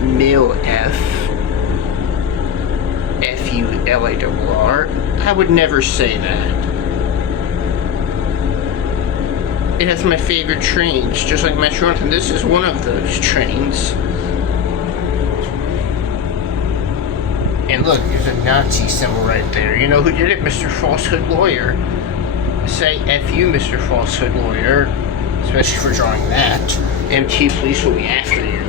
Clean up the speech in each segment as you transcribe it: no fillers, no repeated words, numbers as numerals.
Mill F. F-U-L-A-R-R. I would never say that. It has my favorite trains, just like Metropolitan. This is one of those trains. And look, there's a Nazi symbol right there. You know who did it? Mr. Falsehood Lawyer. Say F you, Mr. Falsehood Lawyer. Especially for drawing that. MTA police will be after you.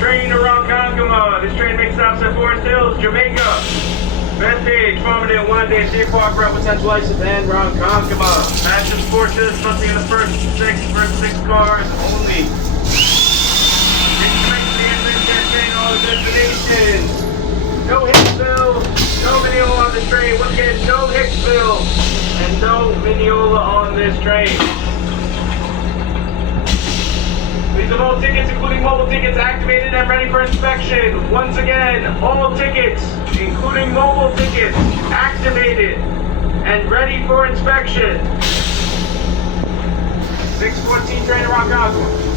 Train to Ronkonkoma. This train makes stops at Forest Hills, Jamaica. Bethpage, Farmingdale, One-Day, Deer Park, Route Potential License, and Ronkonkoma. Passengers forces must be in the first six cars only. Train all the destinations. No Hicksville, no Mineola on this train. Once again, no Hicksville, and no Mineola on this train. Please have all tickets, including mobile tickets, activated and ready for inspection. Once again, all tickets, including mobile tickets, activated and ready for inspection. 614 train to Ronkonkoma.